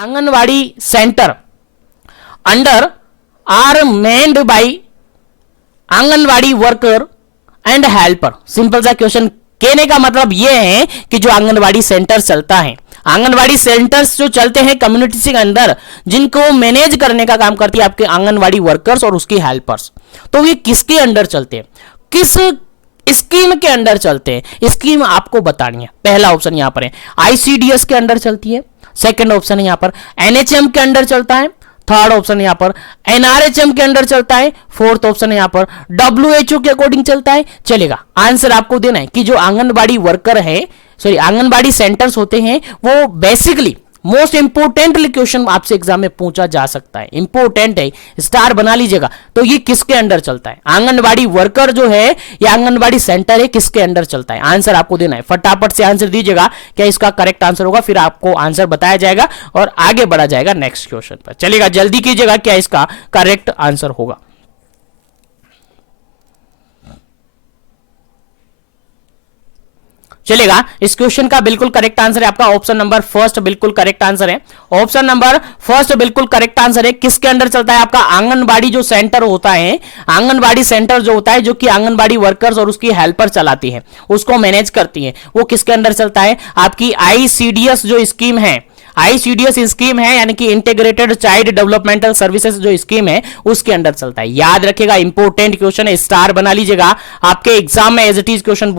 Anganwadi centre under are manned by anganwadi worker and helper. Simple सा question कहने का मतलब यह है कि जो आंगनवाड़ी सेंटर चलता है, आंगनवाड़ी सेंटर्स जो चलते हैं कम्युनिटी के अंदर, जिनको मैनेज करने का काम करती है आपके आंगनवाड़ी वर्कर्स और उसकी हेल्पर्स, तो ये किसके अंडर चलते हैं, किस स्कीम के अंडर चलते हैं, स्कीम आपको बतानी है। पहला ऑप्शन यहां पर है आईसीडीएस के अंडर चलती है, सेकंड ऑप्शन है यहां पर एनएचएम के अंडर चलता है, थर्ड ऑप्शन यहां पर एनआरएचएम के अंडर चलता है, फोर्थ ऑप्शन यहां पर डब्ल्यूएचओ के अकॉर्डिंग चलता है। चलेगा, आंसर आपको देना है कि जो आंगनबाड़ी वर्कर है, सॉरी आंगनबाड़ी सेंटर्स होते हैं, वो बेसिकली मोस्ट इंपोर्टेंटली क्वेश्चन आपसे एग्जाम में पूछा जा सकता है, इंपोर्टेंट है, स्टार बना लीजिएगा। तो ये किसके अंडर चलता है, आंगनबाड़ी वर्कर जो है या आंगनबाड़ी सेंटर है, किसके अंडर चलता है, आंसर आपको देना है। फटाफट से आंसर दीजिएगा क्या इसका करेक्ट आंसर होगा, फिर आपको आंसर बताया जाएगा और आगे बढ़ा जाएगा नेक्स्ट क्वेश्चन पर। चलिएगा, जल्दी कीजिएगा क्या इसका करेक्ट आंसर होगा। चलेगा, इस क्वेश्चन का बिल्कुल करेक्ट आंसर है आपका ऑप्शन नंबर फर्स्ट, बिल्कुल करेक्ट आंसर है। ऑप्शन नंबर फर्स्ट बिल्कुल करेक्ट आंसर है। किसके अंडर चलता है आपका आंगनबाड़ी जो सेंटर होता है, आंगनबाड़ी सेंटर जो होता है, जो कि आंगनबाड़ी वर्कर्स और उसकी हेल्पर चलाती है, उसको मैनेज करती है, वो किसके अंडर चलता है, आपकी आईसीडीएस जो स्कीम है, आईसीडीएस स्कीम है, यानी कि इंटीग्रेटेड चाइल्ड डेवलपमेंटल सर्विसेज जो स्कीम है, उसके अंडर चलता है। याद रखिएगा, इंपोर्टेंट क्वेश्चन है, स्टार बना लीजिएगा। आपके एग्जाम में एज इट इज क्वेश्चन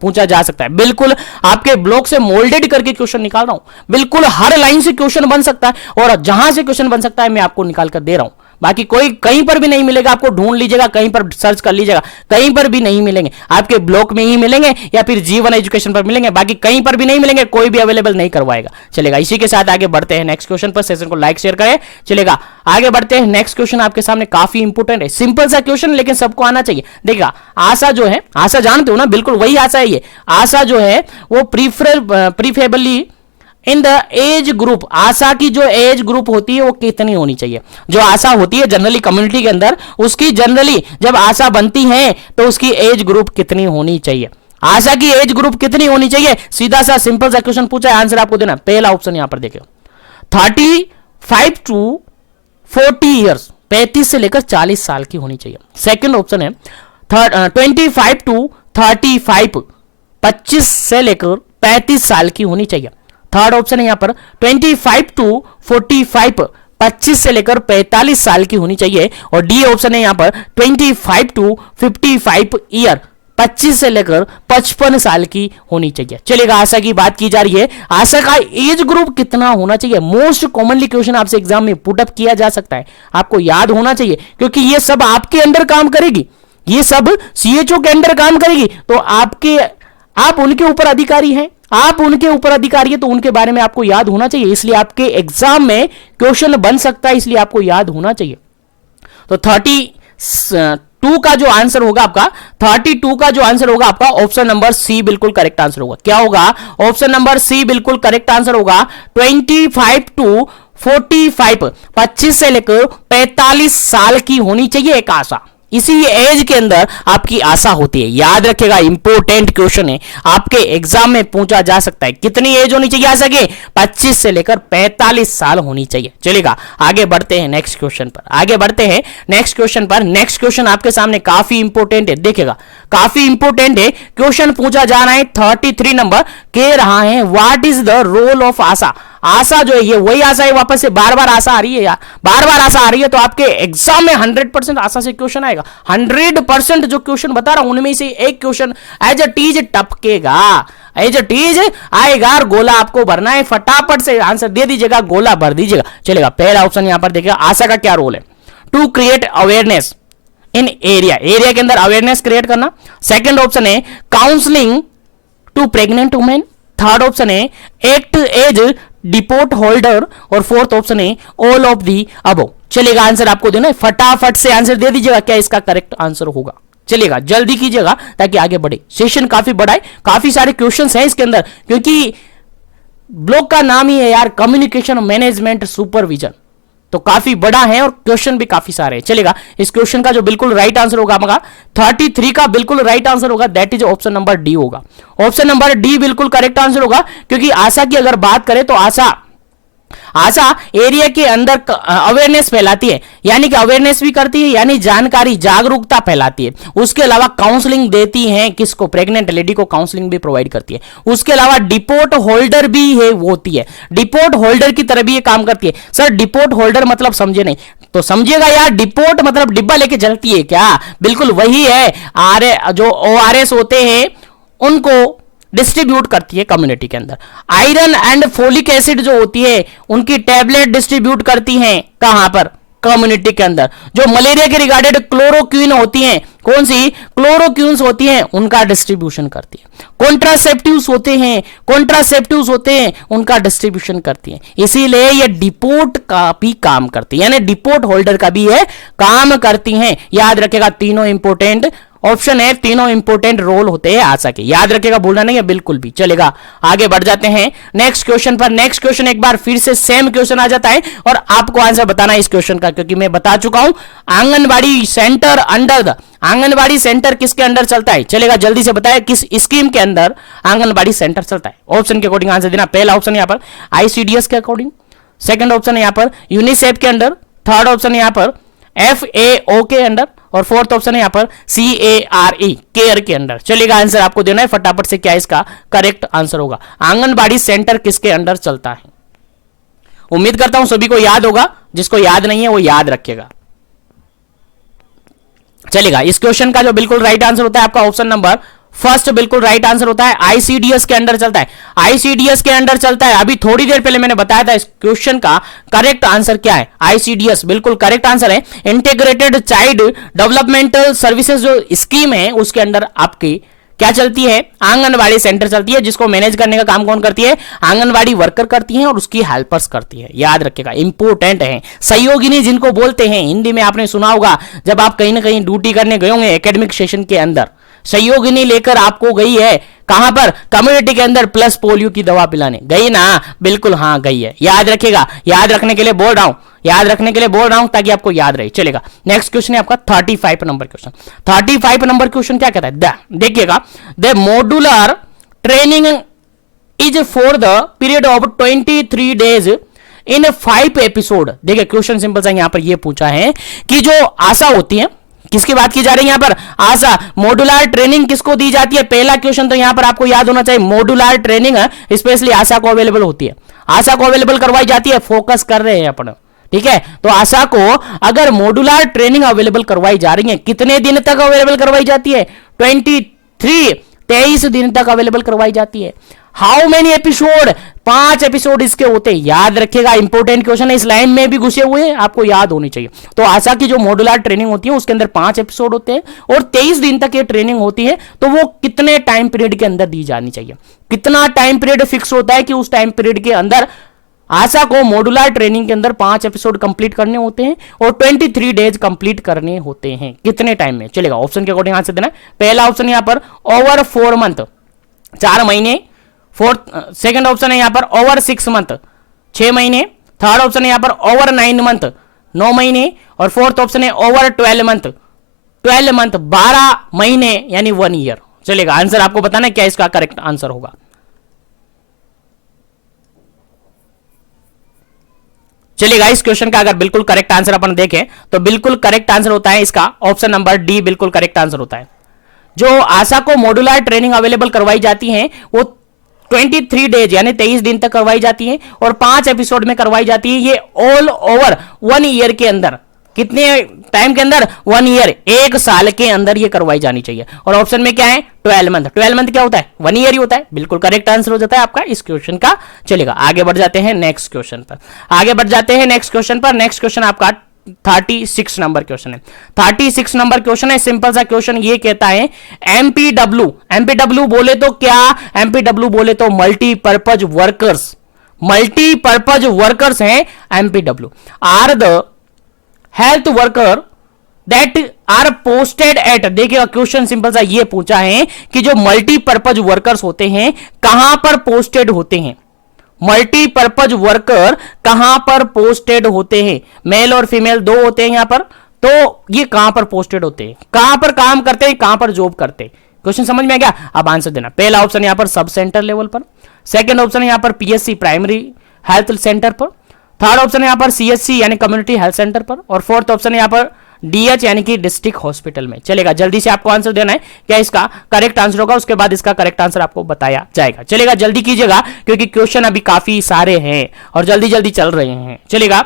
पूछा जा सकता है। बिल्कुल आपके ब्लॉक से मोल्डेड करके क्वेश्चन निकाल रहा हूं, बिल्कुल हर लाइन से क्वेश्चन बन सकता है और जहां से क्वेश्चन बन सकता है मैं आपको निकाल कर दे रहा हूं। बाकी कोई कहीं पर भी नहीं मिलेगा, आपको ढूंढ लीजिएगा, कहीं पर सर्च कर लीजिएगा, कहीं पर भी नहीं मिलेंगे। आपके ब्लॉक में ही मिलेंगे या फिर जीवन एजुकेशन पर मिलेंगे, बाकी कहीं पर भी नहीं मिलेंगे, कोई भी अवेलेबल नहीं करवाएगा। चलेगा, इसी के साथ आगे बढ़ते हैं नेक्स्ट क्वेश्चन पर। सेशन को लाइक शेयर करें। चलेगा, आगे बढ़ते हैं। नेक्स्ट क्वेश्चन आपके सामने काफी इंपोर्टेंट है, सिंपल सा क्वेश्चन लेकिन सबको आना चाहिए। देखिएगा, आशा जो है, आशा जानते हो ना, बिल्कुल वही आशा है ये। आशा जो है वो preferably in the age group, ASHA की जो एज ग्रुप होती है वो कितनी होनी चाहिए। जो आशा होती है जनरली कम्युनिटी के अंदर, उसकी जनरली जब आशा बनती है तो उसकी एज ग्रुप कितनी होनी चाहिए, आशा की एज ग्रुप कितनी होनी चाहिए। सीधा सा सिंपल सा क्वेश्चन पूछा है, आंसर आपको देना। पहला ऑप्शन यहां पर देखिए 35 टू 40 ईयर्स, 35 से लेकर 40 साल की होनी चाहिए। सेकंड ऑप्शन है 25 टू 35, 25 से लेकर 35 साल की होनी चाहिए। थर्ड ऑप्शन है यहां पर 25 टू 45, 25 से लेकर 45 साल की होनी चाहिए। और डी ऑप्शन है यहां पर 25 टू 55 ईयर, 25 से लेकर 55 साल की होनी चाहिए। चलेगा, आशा की बात की जा रही है, आशा का एज ग्रुप कितना होना चाहिए। मोस्ट कॉमनली क्वेश्चन आपसे एग्जाम में पुटअप किया जा सकता है, आपको याद होना चाहिए, क्योंकि ये सब आपके अंडर काम करेगी, ये सब सीएचओ के अंडर काम करेगी। तो आप उनके ऊपर अधिकारी हैं, आप उनके ऊपर अधिकारी है, तो उनके बारे में आपको याद होना चाहिए। इसलिए आपके एग्जाम में क्वेश्चन बन सकता है, इसलिए आपको याद होना चाहिए। तो 32 का जो आंसर होगा आपका, 32 का जो आंसर होगा आपका ऑप्शन नंबर सी बिल्कुल करेक्ट आंसर होगा। क्या होगा, ऑप्शन नंबर सी बिल्कुल करेक्ट आंसर होगा। 25 टू 45, 25 से लेकर 45 साल की होनी चाहिए एक आशा। इसी एज के अंदर आपकी आशा होती है। याद रखिएगा, इंपोर्टेंट क्वेश्चन है, आपके एग्जाम में पूछा जा सकता है। कितनी एज होनी चाहिए आशा की, 25 से लेकर 45 साल होनी चाहिए। चलेगा, आगे बढ़ते हैं नेक्स्ट क्वेश्चन पर, आगे बढ़ते हैं नेक्स्ट क्वेश्चन पर। नेक्स्ट क्वेश्चन आपके सामने काफी इंपोर्टेंट है, देखिएगा काफी इंपोर्टेंट है। क्वेश्चन पूछा जा रहा है 33 नंबर, कह रहा है what is the role of ASHA. ASHA जो है ये वही आशा है, वापस से बार बार आशा आ रही है यार, बार बार आशा आ रही है। तो आपके एग्जाम में 100% आशा से क्वेश्चन आएगा। 100% जो क्वेश्चन बता रहा हूं उनमें से एक क्वेश्चन एज अ टीज टपकेगा, एज अ टीज आएगा और गोला आपको भरना है। फटाफट से आंसर दे दीजिएगा, गोला भर दीजिएगा। चलेगा, पहला ऑप्शन यहां पर देखिएगा, आशा का क्या रोल है, to create awareness in area, area के अंदर अवेयरनेस क्रिएट करना। सेकंड ऑप्शन है counselling to pregnant women. Third option है एक्ट एज डिपोट होल्डर। और फोर्थ ऑप्शन है ऑल ऑफ दी अबव। चलेगा, आंसर आपको देना है, फटाफट से आंसर दे दीजिएगा क्या इसका करेक्ट आंसर होगा। चलेगा, जल्दी कीजिएगा ताकि आगे बढ़े। सेशन काफी बड़ा है, काफी सारे क्वेश्चंस हैं इसके अंदर, क्योंकि ब्लॉक का नाम ही है यार कम्युनिकेशन मैनेजमेंट सुपरविजन, तो काफी बड़ा है और क्वेश्चन भी काफी सारे हैं। चलेगा, इस क्वेश्चन का जो बिल्कुल राइट आंसर होगा आपका 33 का बिल्कुल राइट आंसर होगा, that is option number D होगा। ऑप्शन नंबर डी बिल्कुल करेक्ट आंसर होगा, क्योंकि आशा की अगर बात करें तो आशा आशा एरिया के अंदर अवेयरनेस फैलाती है, यानी कि अवेयरनेस भी करती है, यानी जानकारी जागरूकता फैलाती है। उसके अलावा काउंसलिंग देती है, किसको? प्रेग्नेंट लेडी को काउंसलिंग भी प्रोवाइड करती है। उसके अलावा डिपोट होल्डर भी है, वो होती है डिपोट होल्डर की तरह भी ये काम करती है। सर डिपोट होल्डर मतलब समझे नहीं तो समझिएगा यार, डिपोट मतलब डिब्बा लेके चलती है क्या? बिल्कुल वही है। जो ORS होते हैं उनको डिस्ट्रीब्यूट करती है कम्युनिटी के अंदर। आयरन एंड फोलिक एसिड जो होती है उनकी टैबलेट डिस्ट्रीब्यूट करती हैं कहां पर? कम्युनिटी के अंदर। जो मलेरिया के रिगार्डेड क्लोरोक्विन होती हैं, कौन सी? क्लोरोक्विन्स होती हैं, उनका डिस्ट्रीब्यूशन करती है। कॉन्ट्रासेप्टिव्स होते हैं उनका डिस्ट्रीब्यूशन करती है। इसीलिए ये डिपोट का भी काम करती है, यानी डिपोट होल्डर का भी ये काम करती हैं। याद रखेगा, तीनों इंपोर्टेंट ऑप्शन है, तीनों इंपोर्टेंट रोल होते हैं आशा के, याद रखेगा, भूलना नहीं है बिल्कुल भी। चलेगा, आगे बढ़ जाते हैं नेक्स्ट क्वेश्चन पर। नेक्स्ट क्वेश्चन एक बार फिर से सेम क्वेश्चन आ जाता है और आपको आंसर बताना है इस क्वेश्चन का, क्योंकि मैं बता चुका हूं anganwadi centre under the anganwadi centre किसके अंडर चलता है? चलेगा, जल्दी से बताए किस स्कीम के अंदर आंगनबाड़ी सेंटर चलता है। ऑप्शन के अकॉर्डिंग आंसर देना। पहला ऑप्शन यहां पर ICDS के अकॉर्डिंग, सेकंड ऑप्शन यहां पर यूनिसेफ के अंडर, थर्ड ऑप्शन यहां पर FAO के अंडर और फोर्थ ऑप्शन है यहां पर CARE केयर के अंडर। चलिएगा, आंसर आपको देना है फटाफट से, क्या इसका करेक्ट आंसर होगा? आंगनबाड़ी सेंटर किसके अंडर चलता है? उम्मीद करता हूं सभी को याद होगा, जिसको याद नहीं है वो याद रखिएगा। चलेगा, इस क्वेश्चन का जो बिल्कुल राइट आंसर होता है आपका ऑप्शन नंबर फर्स्ट बिल्कुल राइट आंसर होता है। ICDS के अंडर चलता है, ICDS के अंडर चलता है। अभी थोड़ी देर पहले मैंने बताया था इस क्वेश्चन का करेक्ट आंसर क्या है। ICDS बिल्कुल करेक्ट आंसर है। इंटीग्रेटेड चाइल्ड डेवलपमेंटल सर्विसेज जो स्कीम है उसके अंदर आपकी क्या चलती है? आंगनबाड़ी सेंटर चलती है, जिसको मैनेज करने का काम कौन करती है? आंगनबाड़ी वर्कर करती हैं और उसकी हेल्पर्स करती है। याद रखिएगा, इंपोर्टेंट है। सहयोगिनी जिनको बोलते हैं, हिंदी में आपने सुना होगा जब आप कहीं ना कहीं ड्यूटी करने गए होंगे एकेडमिक सेशन के अंदर, सहयोगिनी लेकर आपको गई है कहां पर? कम्युनिटी के अंदर प्लस पोलियो की दवा पिलाने गई ना? बिल्कुल हाँ गई है। याद रखेगा, याद रखने के लिए बोल रहा हूं, याद रखने के लिए बोल रहा हूं ताकि आपको याद रहे। चलेगा, नेक्स्ट क्वेश्चन है आपका 35 नंबर क्वेश्चन। 35 नंबर क्वेश्चन क्या कहता है? देखिएगा, the modular training is for the period of 23 days in 5 episode. देखिए क्वेश्चन सिंपल सा यहां पर यह पूछा है कि जो आशा होती है, किसकी बात की जा रही है यहां पर? आशा। मॉड्यूलर ट्रेनिंग किसको दी जाती है? पहला क्वेश्चन तो यहां पर आपको याद होना चाहिए, मॉड्यूलर ट्रेनिंग स्पेशली आशा को अवेलेबल होती है, आशा को अवेलेबल करवाई जाती है। फोकस कर रहे हैं अपन, ठीक है? तो आशा को अगर मॉड्यूलर ट्रेनिंग अवेलेबल करवाई जा रही है, कितने दिन तक अवेलेबल करवाई जाती है? 23 दिन तक अवेलेबल करवाई जाती है। How many episode? 5 एपिसोड इसके होते हैं। याद रखिएगा, इंपोर्टेंट क्वेश्चन है, इस लाइन में भी घुसे हुए हैं, आपको याद होनी चाहिए। तो आशा की जो मॉड्यूलर ट्रेनिंग होती है उसके अंदर 5 एपिसोड होते हैं और 23 दिन तक ये ट्रेनिंग होती है। तो वो कितने टाइम पीरियड के अंदर दी जानी चाहिए? कितना टाइम पीरियड फिक्स होता है कि उस टाइम पीरियड के अंदर आशा को मॉड्यूलर ट्रेनिंग के अंदर 5 एपिसोड कंप्लीट करने होते हैं और 23 डेज कंप्लीट करने होते हैं। कितने टाइम में? चलेगा, ऑप्शन के अकॉर्डिंग आंसर देना है। पहला ऑप्शन यहां पर ओवर 4 मंथ, 4 महीने। सेकंड ऑप्शन है यहां पर ओवर 6 मंथ, 6 महीने। थर्ड ऑप्शन है यहां पर ओवर 9 मंथ, 9 महीने। और फोर्थ ऑप्शन है ओवर 12 मंथ, 12 मंथ, 12 महीने यानी 1 ईयर। चलेगा, आंसर आपको बताना है क्या इसका करेक्ट आंसर होगा। चलिएगा, इस क्वेश्चन का अगर बिल्कुल करेक्ट आंसर अपन देखें तो बिल्कुल करेक्ट आंसर होता है इसका ऑप्शन नंबर डी, बिल्कुल करेक्ट आंसर होता है। जो आशा को मॉड्यूलर ट्रेनिंग अवेलेबल करवाई जाती है वो 23 डेज यानी 23 दिन तक करवाई जाती है और 5 एपिसोड में करवाई जाती है। ये ऑल ओवर 1 ईयर के अंदर, कितने टाइम के अंदर? 1 ईयर, 1 साल के अंदर ये करवाई जानी चाहिए। और ऑप्शन में क्या है? 12 मंथ। 12 मंथ क्या होता है? 1 ईयर ही होता है। बिल्कुल करेक्ट आंसर हो जाता है आपका इस क्वेश्चन का। चलेगा, आगे बढ़ जाते हैं नेक्स्ट क्वेश्चन पर, आगे बढ़ जाते हैं नेक्स्ट क्वेश्चन पर। नेक्स्ट क्वेश्चन आपका 36 नंबर क्वेश्चन है। 36 नंबर क्वेश्चन है, सिंपल सा क्वेश्चन ये कहता है एमपीडब्ल्यू, एमपीडब्ल्यू बोले तो क्या? एमपीडब्ल्यू बोले तो मल्टीपर्पज वर्कर्स, मल्टीपर्पज वर्कर्स हैं MPW. Are the health worker that are posted at, देखिएगा क्वेश्चन सिंपल सा ये पूछा है कि जो मल्टीपर्पज वर्कर्स होते हैं कहां पर पोस्टेड होते हैं? मल्टीपर्पज वर्कर कहां पर पोस्टेड होते हैं? मेल और फीमेल दो होते हैं यहां पर, तो ये कहां पर पोस्टेड होते हैं? कहां पर काम करते हैं? कहां पर जॉब करते हैं? क्वेश्चन समझ में आ गया? अब आंसर देना। पहला ऑप्शन यहां पर सब सेंटर लेवल पर, सेकंड ऑप्शन यहां पर पीएससी प्राइमरी हेल्थ सेंटर पर, थर्ड ऑप्शन है यहाँ पर CHC यानी कम्युनिटी हेल्थ सेंटर पर, और फोर्थ ऑप्शन है यहाँ पर DH यानी कि डिस्ट्रिक्ट हॉस्पिटल में। चलेगा, जल्दी से आपको आंसर देना है, क्या इसका करेक्ट आंसर होगा, उसके बाद इसका करेक्ट आंसर आपको बताया जाएगा। चलेगा, जल्दी कीजिएगा क्योंकि क्वेश्चन अभी काफी सारे हैं और जल्दी जल्दी चल रहे हैं। चलेगा,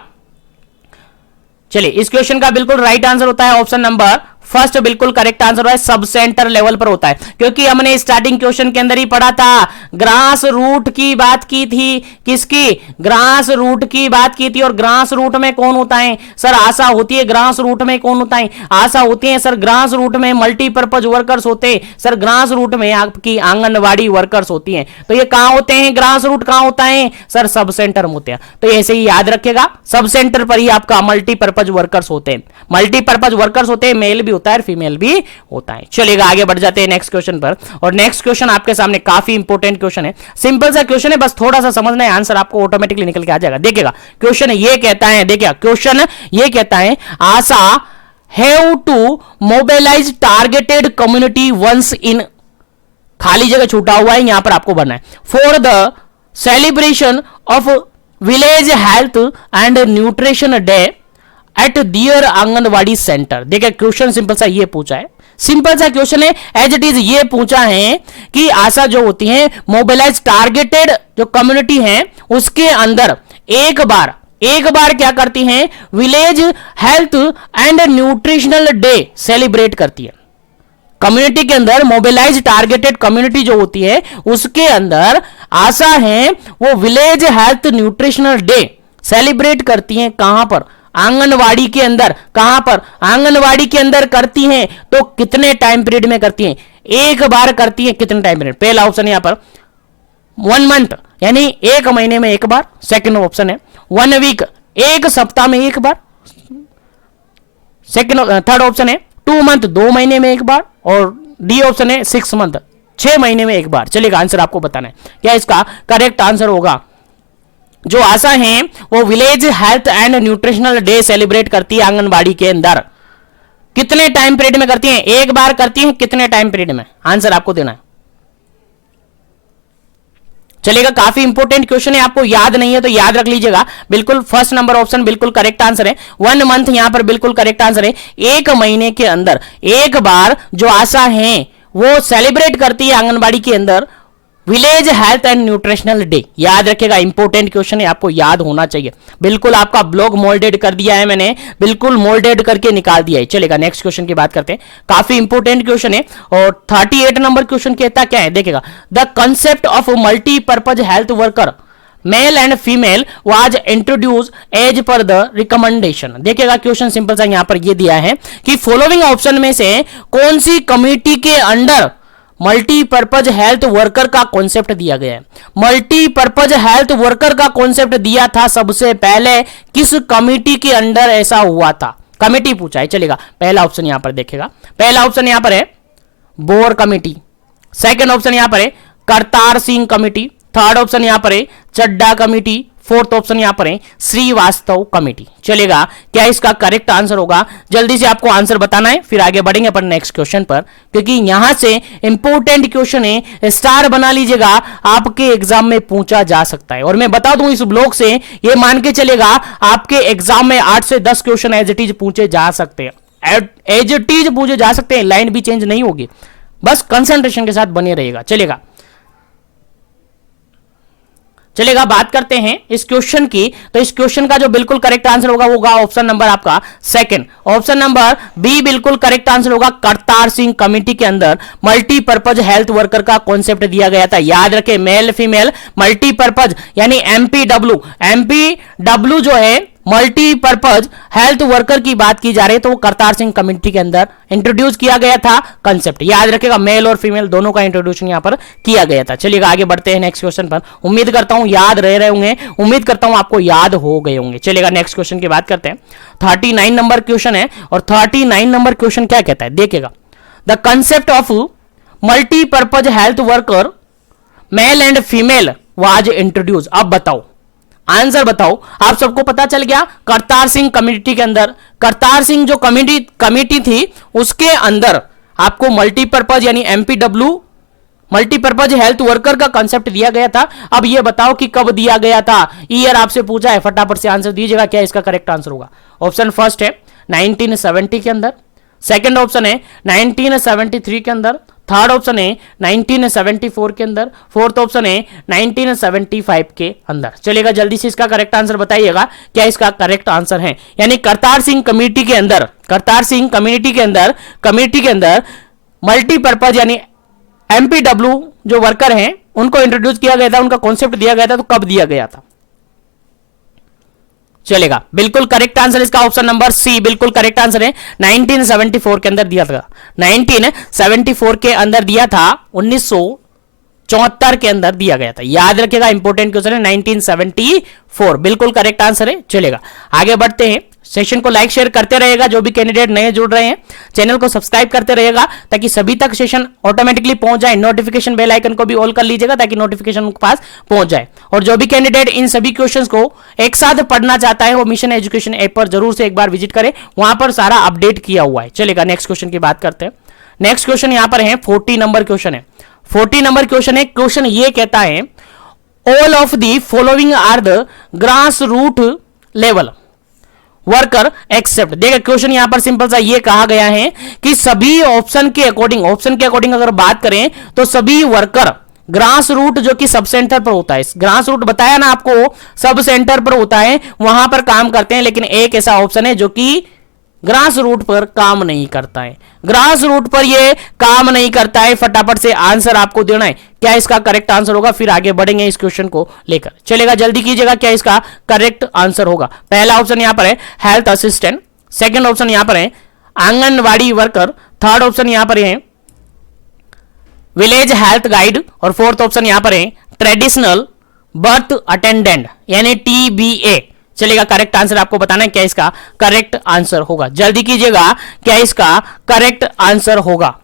चलिए इस क्वेश्चन का बिल्कुल राइट आंसर होता है ऑप्शन नंबर फर्स्ट, बिल्कुल करेक्ट आंसर है, सब सेंटर लेवल पर होता है, क्योंकि हमने स्टार्टिंग क्वेश्चन के अंदर ही पढ़ा था, ग्रास रूट की बात की थी, किसकी, ग्रास रूट की बात की थी। और ग्रास रूट में कौन होता है सर, आशा होती है। ग्रास रूट में कौन होता है, आशा होती है सर। ग्रास रूट में मल्टीपर्पज वर्कर्स होते हैं सर, ग्रास रूट में आपकी आंगनवाड़ी वर्कर्स होती हैं। तो ये कहां होते हैं, ग्रास रूट कहां होता है सर, सब सेंटर में होते हैं। तो ऐसे ही याद रखेगा, सब सेंटर पर ही आपका मल्टीपर्पज वर्कर्स होते हैं। मल्टीपर्पज वर्कर्स होते हैं, मेल भी होता है, फीमेल भी होता है। चलेगा, आगे बढ़ जाते हैं नेक्स्ट क्वेश्चन पर। और नेक्स्ट क्वेश्चन आपके सामने काफी इंपॉर्टेंट क्वेश्चन है, सिंपल सा क्वेश्चन है, बस थोड़ा सा समझना है, आंसर आपको ऑटोमेटिकली निकल के आ जाएगा। देखिएगा, क्वेश्चन ये कहता है, देखिए क्वेश्चन ये कहता है, ASHA have to mobilise targeted community once in, खाली जगह छूटा हुआ है, यहां पर आपको भरना है, for the celebration of village health and nutrition day at their anganwadi centre. देखिए क्वेश्चन सिंपल सा ये पूछा है, सिंपल सा क्वेश्चन है, एज इट इज ये पूछा है कि आशा जो होती है मोबिलाइज टारगेटेड जो कम्युनिटी है उसके अंदर एक बार क्या करती हैं, village health and nutritional day celebrate करती है। कम्युनिटी के अंदर मोबिलाइज टारगेटेड कम्युनिटी जो होती है उसके अंदर आशा है वो village health nutritional day celebrate करती हैं। कहां पर, आंगनवाड़ी के अंदर। कहां पर, आंगनवाड़ी के अंदर करती हैं, तो कितने टाइम पीरियड में करती हैं, एक बार करती हैं, कितने टाइम पीरियड। पहला ऑप्शन यहां पर 1 मंथ यानी एक महीने में एक बार, सेकंड ऑप्शन है 1 वीक एक सप्ताह में एक बार, थर्ड ऑप्शन है 2 मंथ 2 महीने में एक बार, और डी ऑप्शन है 6 मंथ 6 महीने में एक बार। चलिएगा, आंसर आपको बताना है, क्या इसका करेक्ट आंसर होगा। जो आशा है वो village health and nutritional day celebrate करती है आंगनबाड़ी के अंदर, कितने टाइम पीरियड में करती हैं, एक बार करती हैं, कितने टाइम पीरियड में, आंसर आपको देना है। चलेगा, काफी इंपॉर्टेंट क्वेश्चन है, आपको याद नहीं है तो याद रख लीजिएगा, बिल्कुल फर्स्ट नंबर ऑप्शन बिल्कुल करेक्ट आंसर है। 1 मंथ यहां पर बिल्कुल करेक्ट आंसर है, एक महीने के अंदर एक बार जो आशा है वो सेलिब्रेट करती है आंगनबाड़ी के अंदर village health and nutritional day. याद रखिएगा, इंपॉर्टेंट क्वेश्चन है, आपको याद होना चाहिए। बिल्कुल आपका ब्लॉग मोल्डेड कर दिया है मैंने, बिल्कुल मोल्डेड करके निकाल दिया है। चलेगा, नेक्स्ट क्वेश्चन की बात करते हैं, काफी इंपॉर्टेंट क्वेश्चन है। और 38 नंबर क्वेश्चन कहता क्या है, देखिएगा, the concept of multipurpose health worker male and female was introduce as per the recommendation. देखिएगा, क्वेश्चन सिंपल सा यहां पर ये दिया है कि फॉलोइंग ऑप्शन में से कौन सी कमिटी के अंडर मल्टीपर्पज हेल्थ वर्कर का कॉन्सेप्ट दिया गया है। मल्टीपर्पज हेल्थ वर्कर का कॉन्सेप्ट दिया था सबसे पहले किस कमिटी के अंडर ऐसा हुआ था, कमिटी पूछा है। चलेगा, पहला ऑप्शन यहां पर देखेगा, पहला ऑप्शन यहां पर है बोर कमिटी, सेकंड ऑप्शन यहां पर है Kartar Singh committee, third option यहां पर है चड्डा कमिटी, फोर्थ ऑप्शन यहां पर है श्रीवास्तव कमेटी। चलेगा, क्या इसका करेक्ट आंसर होगा, जल्दी से आपको आंसर बताना है, फिर आगे बढ़ेंगे अपन नेक्स्ट क्वेश्चन पर, क्योंकि यहां से इंपॉर्टेंट क्वेश्चन है, स्टार बना लीजिएगा, आपके एग्जाम में पूछा जा सकता है। और मैं बता दूं इस ब्लॉक से ये मान के चलेगा आपके एग्जाम में 8 से 10 क्वेश्चन एज इट इज पूछे जा सकते हैं, एज इट इज पूछे जा सकते हैं, लाइन भी चेंज नहीं होगी, बस कंसंट्रेशन के साथ बने रहेगा। चलेगा, बात करते हैं इस क्वेश्चन की, तो इस क्वेश्चन का जो बिल्कुल करेक्ट आंसर होगा वो होगा ऑप्शन नंबर आपका सेकंड, ऑप्शन नंबर बी बिल्कुल करेक्ट आंसर होगा। करतार सिंह कमेटी के अंदर मल्टीपर्पज हेल्थ वर्कर का कॉन्सेप्ट दिया गया था। याद रखें, मेल फीमेल मल्टीपर्पज यानी एमपीडब्ल्यू जो है मल्टीपर्पज हेल्थ वर्कर की बात की जा रही है, तो वो करतार सिंह कमेटी के अंदर इंट्रोड्यूस किया गया था कंसेप्ट। याद रखेगा, मेल और फीमेल दोनों का इंट्रोड्यूशन यहां पर किया गया था। चलिएगा, आगे बढ़ते हैं नेक्स्ट क्वेश्चन पर। उम्मीद करता हूं याद रह रहे होंगे, उम्मीद करता हूं आपको याद हो गए होंगे। चलिएगा, नेक्स्ट क्वेश्चन की बात करते हैं। 39 नंबर क्वेश्चन है, और 39 नंबर क्वेश्चन क्या कहता है, देखिएगा, the concept of multipurpose health worker male and female was introduce. अब बताओ, आंसर बताओ, आप सबको पता चल गया। करतार सिंह कमेटी के अंदर, करतार सिंह जो कमेटी थी उसके अंदर आपको मल्टीपर्पज यानी एमपीडब्ल्यू मल्टीपर्पज हेल्थ वर्कर का कंसेप्ट दिया गया था। अब ये बताओ कि कब दिया गया था, ईयर आपसे पूछा है, फटाफट से आंसर दीजिएगा, क्या इसका करेक्ट आंसर होगा। ऑप्शन फर्स्ट है 1970 के अंदर, सेकंड ऑप्शन है 1973 के अंदर, थर्ड ऑप्शन है 1974 के अंदर, फोर्थ ऑप्शन है 1975 के अंदर। चलेगा, जल्दी से इसका करेक्ट आंसर बताइएगा, क्या इसका करेक्ट आंसर है। यानी करतार सिंह कमेटी के अंदर, करतार सिंह कम्युनिटी के अंदर मल्टीपर्पज यानी एमपीडब्ल्यू जो वर्कर हैं उनको इंट्रोड्यूस किया गया था, उनका कॉन्सेप्ट दिया गया था, तो कब दिया गया था। चलेगा, बिल्कुल करेक्ट आंसर इसका ऑप्शन नंबर सी बिल्कुल करेक्ट आंसर है। 1974 के अंदर दिया था, 1974 के अंदर दिया था, 1974 के अंदर दिया गया था। याद रखिएगा, इंपॉर्टेंट क्वेश्चन है, 1974 बिल्कुल करेक्ट आंसर है। चलेगा, आगे बढ़ते हैं। सेशन को लाइक शेयर करते रहेगा, जो भी कैंडिडेट नए जुड़ रहे हैं चैनल को सब्सक्राइब करते रहेगा ताकि सभी तक सेशन ऑटोमेटिकली पहुंच जाए। नोटिफिकेशन बेल आइकन को भी ऑल कर लीजिएगा ताकि नोटिफिकेशन उनके पास पहुंच जाए। और जो भी कैंडिडेट इन सभी क्वेश्चंस को एक साथ पढ़ना चाहता है वो मिशन एजुकेशन ऐप पर जरूर से एक बार विजिट करे, वहां पर सारा अपडेट किया हुआ है। चलेगा, नेक्स्ट क्वेश्चन की बात करते हैं। नेक्स्ट क्वेश्चन यहां पर है 40 नंबर क्वेश्चन है। 40 नंबर क्वेश्चन है। क्वेश्चन ये कहता है all of the following are the grass root level worker except. देखिए क्वेश्चन यहां पर सिंपल सा ये कहा गया है कि सभी ऑप्शन के अकॉर्डिंग अगर बात करें तो सभी वर्कर ग्रास रूट जो कि सब सेंटर पर होता है, ग्रास रूट बताया ना आपको, सब सेंटर पर होता है, वहां पर काम करते हैं। लेकिन एक ऐसा ऑप्शन है जो कि ग्रास रूट पर काम नहीं करता है, ग्रास रूट पर ये काम नहीं करता है। फटाफट से आंसर आपको देना है, क्या इसका करेक्ट आंसर होगा, फिर आगे बढ़ेंगे इस क्वेश्चन को लेकर। चलेगा, जल्दी कीजिएगा, क्या इसका करेक्ट आंसर होगा। पहला ऑप्शन यहां पर है हेल्थ असिस्टेंट, सेकंड ऑप्शन यहां पर है आंगनवाड़ी वर्कर, थर्ड ऑप्शन यहां पर है विलेज हेल्थ गाइड, और फोर्थ ऑप्शन यहां पर है ट्रेडिशनल बर्थ अटेंडेंट यानी TBA। चलेगा, करेक्ट आंसर आपको बताना है, क्या इसका करेक्ट आंसर होगा। जल्दी कीजिएगा, क्या इसका करेक्ट आंसर होगा।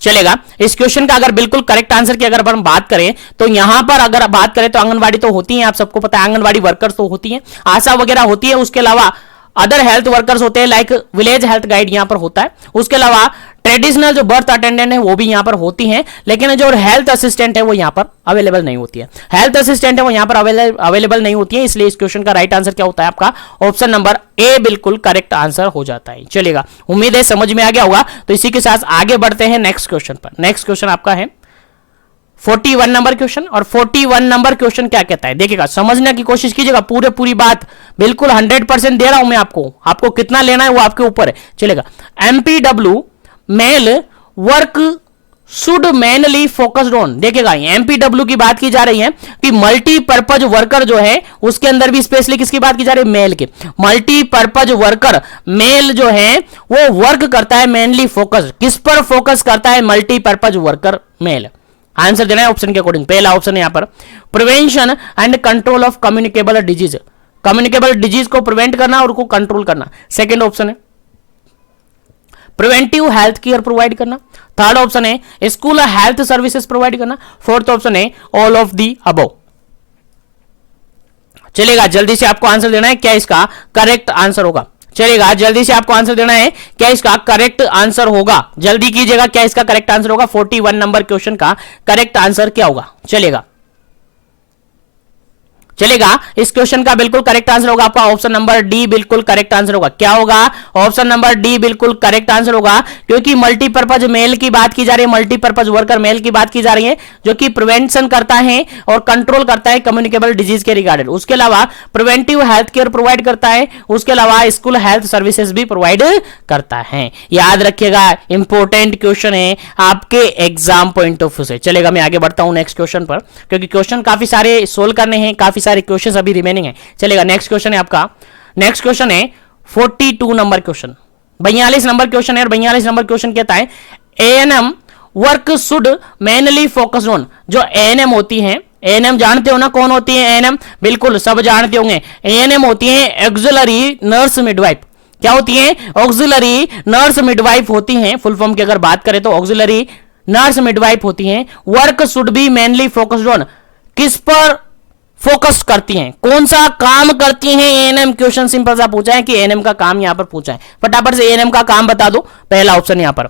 चलेगा, इस क्वेश्चन का अगर बिल्कुल करेक्ट आंसर की अगर हम बात करें तो यहां पर अगर बात करें तो आंगनवाड़ी तो होती है, आप सबको पता है आंगनवाड़ी वर्कर्स तो होती है, आशा वगैरह होती है, उसके अलावा अदर हेल्थ वर्कर्स होते हैं लाइक विलेज हेल्थ गाइड यहां पर होता है, उसके अलावा ट्रेडिशनल जो बर्थ अटेंडेंट है वो भी यहां पर होती हैं, लेकिन जो हेल्थ असिस्टेंट है वो यहां पर अवेलेबल नहीं होती है। हेल्थ असिस्टेंट है वो यहां पर अवेलेबल नहीं होती है, इसलिए इस क्वेश्चन का राइट आंसर क्या होता है आपका ऑप्शन नंबर ए बिल्कुल करेक्ट आंसर हो जाता है। चलेगा, उम्मीद है समझ में आ गया होगा। तो इसी के साथ आगे बढ़ते हैं नेक्स्ट क्वेश्चन पर। नेक्स्ट क्वेश्चन आपका है 41 नंबर क्वेश्चन, और 41 नंबर क्वेश्चन क्या कहता है देखिएगा, समझने की कोशिश कीजिएगा, पूरी बात बिल्कुल 100% दे रहा हूं मैं आपको कितना लेना है वो आपके ऊपर है। चलेगा, MPW male work should mainly focused on. देखिएगा, एमपीडब्ल्यू की बात की जा रही है कि मल्टीपर्पज वर्कर जो है उसके अंदर भी स्पेशली किसकी बात की जा रही है, मेल की। मल्टीपर्पज वर्कर मेल जो है वो वर्क करता है मेनली फोकस, किस पर फोकस करता है, मल्टीपर्पज वर्कर मेल। आंसर देना है ऑप्शन के अकॉर्डिंग। पहला ऑप्शन है यहां पर prevention and control of communicable disease, communicable disease को प्रिवेंट करना और उसको कंट्रोल करना। सेकंड ऑप्शन है प्रिवेंटिव हेल्थ केयर प्रोवाइड करना। थर्ड ऑप्शन है स्कूल हेल्थ सर्विसेज प्रोवाइड करना। फोर्थ ऑप्शन है ऑल ऑफ दी अबव। चलेगा, जल्दी से आपको आंसर देना है, क्या इसका करेक्ट आंसर होगा। चलेगा, जल्दी से आपको आंसर देना है, क्या इसका करेक्ट आंसर होगा। जल्दी कीजिएगा, क्या इसका करेक्ट आंसर होगा। 41 नंबर क्वेश्चन का करेक्ट आंसर क्या होगा। चलेगा, इस क्वेश्चन का बिल्कुल करेक्ट आंसर होगा आपका ऑप्शन नंबर डी बिल्कुल करेक्ट आंसर होगा। क्या होगा, ऑप्शन नंबर डी बिल्कुल करेक्ट आंसर होगा, क्योंकि मल्टीपर्पज मेल की बात की जा रही है, मल्टीपर्पज वर्कर मेल की बात की जा रही है, जो कि प्रिवेंशन करता है और कंट्रोल करता है कम्युनिकेबल डिजीज के रिगार्डेड। उसके अलावा प्रिवेंटिव हेल्थ केयर प्रोवाइड करता है, उसके अलावा स्कूल हेल्थ सर्विसेज भी प्रोवाइड करता है। याद रखिएगा, इंपॉर्टेंट क्वेश्चन है आपके एग्जाम पॉइंट ऑफ व्यू से। चलेगा, मैं आगे बढ़ता हूं नेक्स्ट क्वेश्चन पर, क्योंकि क्वेश्चन काफी सारे सोल्व करने हैं, काफी सारे क्वेश्चन अभी रिमेनिंग है। चलेगा, नेक्स्ट क्वेश्चन है आपका, नेक्स्ट क्वेश्चन है 42 नंबर क्वेश्चन, 42 नंबर क्वेश्चन है। और 42 नंबर क्वेश्चन कहता है ANM work should mainly focus on. जो एएनएम होती हैं, एएनएम जानते हो ना कौन होती है एएनएम, बिल्कुल सब जानते होंगे। एएनएम होती है ऑक्सिलरी नर्स मिडवाइफ। क्या होती है, ऑक्सिलरी नर्स मिडवाइफ होती हैं। फुल फॉर्म की अगर बात करें तो ऑक्सिलरी नर्स मिडवाइफ होती हैं। Work should be mainly focused on, किस पर फोकस करती हैं, कौन सा काम करती हैं एएनएम। क्वेश्चन सिंपल सा पूछा है कि एएनएम का काम यहां पर पूछा है, फटाफट से एएनएम का काम बता दो। पहला ऑप्शन यहां पर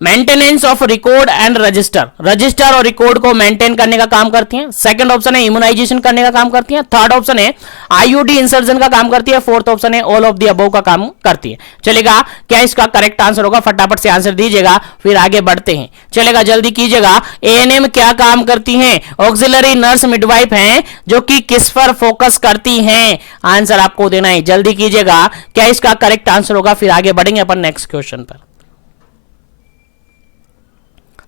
maintenance of record and register, register और रिकॉर्ड को मेंटेन करने का काम करती हैं। सेकंड ऑप्शन है इम्यूनाइजेशन करने का काम करती हैं। थर्ड ऑप्शन है आईयूडी इंसर्जन का काम करती है। फोर्थ ऑप्शन है ऑल ऑफ द अबव का काम करती है। चलेगा, क्या इसका करेक्ट आंसर होगा, फटाफट से आंसर दीजिएगा, फिर आगे बढ़ते हैं। चलेगा, जल्दी कीजिएगा। एएनएम क्या काम करती हैं, ऑक्सिलरी नर्स मिडवाइफ हैं, जो कि किस पर फोकस करती हैं, आंसर आपको देना है, जल्दी कीजिएगा, क्या इसका करेक्ट आंसर होगा, फिर आगे बढ़ेंगे अपन नेक्स्ट क्वेश्चन पर।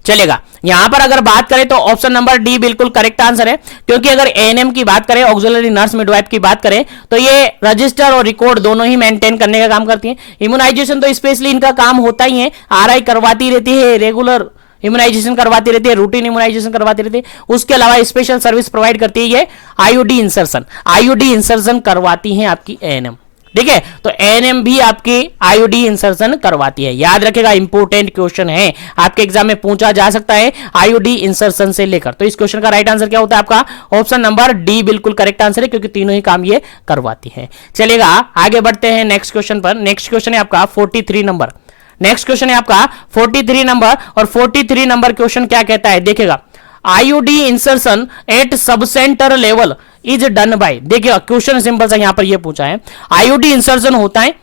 चलेगा, यहां पर अगर बात करें तो ऑप्शन नंबर डी बिल्कुल करेक्ट आंसर है, क्योंकि अगर एएनएम की बात करें, ऑक्सिलरी नर्स मिडवाइफ की बात करें, तो ये रजिस्टर और रिकॉर्ड दोनों ही मेंटेन करने का काम करती हैं। इम्यूनाइजेशन तो स्पेशली इनका काम होता ही है, आरआई करवाती रहती है, रेगुलर इम्यूनाइजेशन करवाती रहती है, रूटीन इम्यूनाइजेशन करवाती रहती है। उसके अलावा स्पेशल सर्विस प्रोवाइड करती है ये आईयूडी इंसर्शन, आईयूडी इंसर्शन करवाती है आपकी एएनएम। ठीक है, तो एएनएम भी आपकी आईयूडी इंसर्शन करवाती है, याद रखेगा, इंपोर्टेंट क्वेश्चन है, आपके एग्जाम में पूछा जा सकता है आईयूडी इंसर्शन से लेकर। तो इस क्वेश्चन का राइट आंसर क्या होता है आपका, ऑप्शन नंबर डी बिल्कुल करेक्ट आंसर है, क्योंकि तीनों ही काम ये करवाती है। चलेगा, आगे बढ़ते हैं नेक्स्ट क्वेश्चन पर। नेक्स्ट क्वेश्चन है आपका 43 नंबर। नेक्स्ट क्वेश्चन है आपका 43 नंबर, और 43 नंबर क्वेश्चन क्या कहता है, देखिएगा, IUD insertion at sub centre level is done by. देखिए, क्वेश्चन सिंपल सा यहां पर यह पूछा है, आईयूडी इंसर्शन होता है।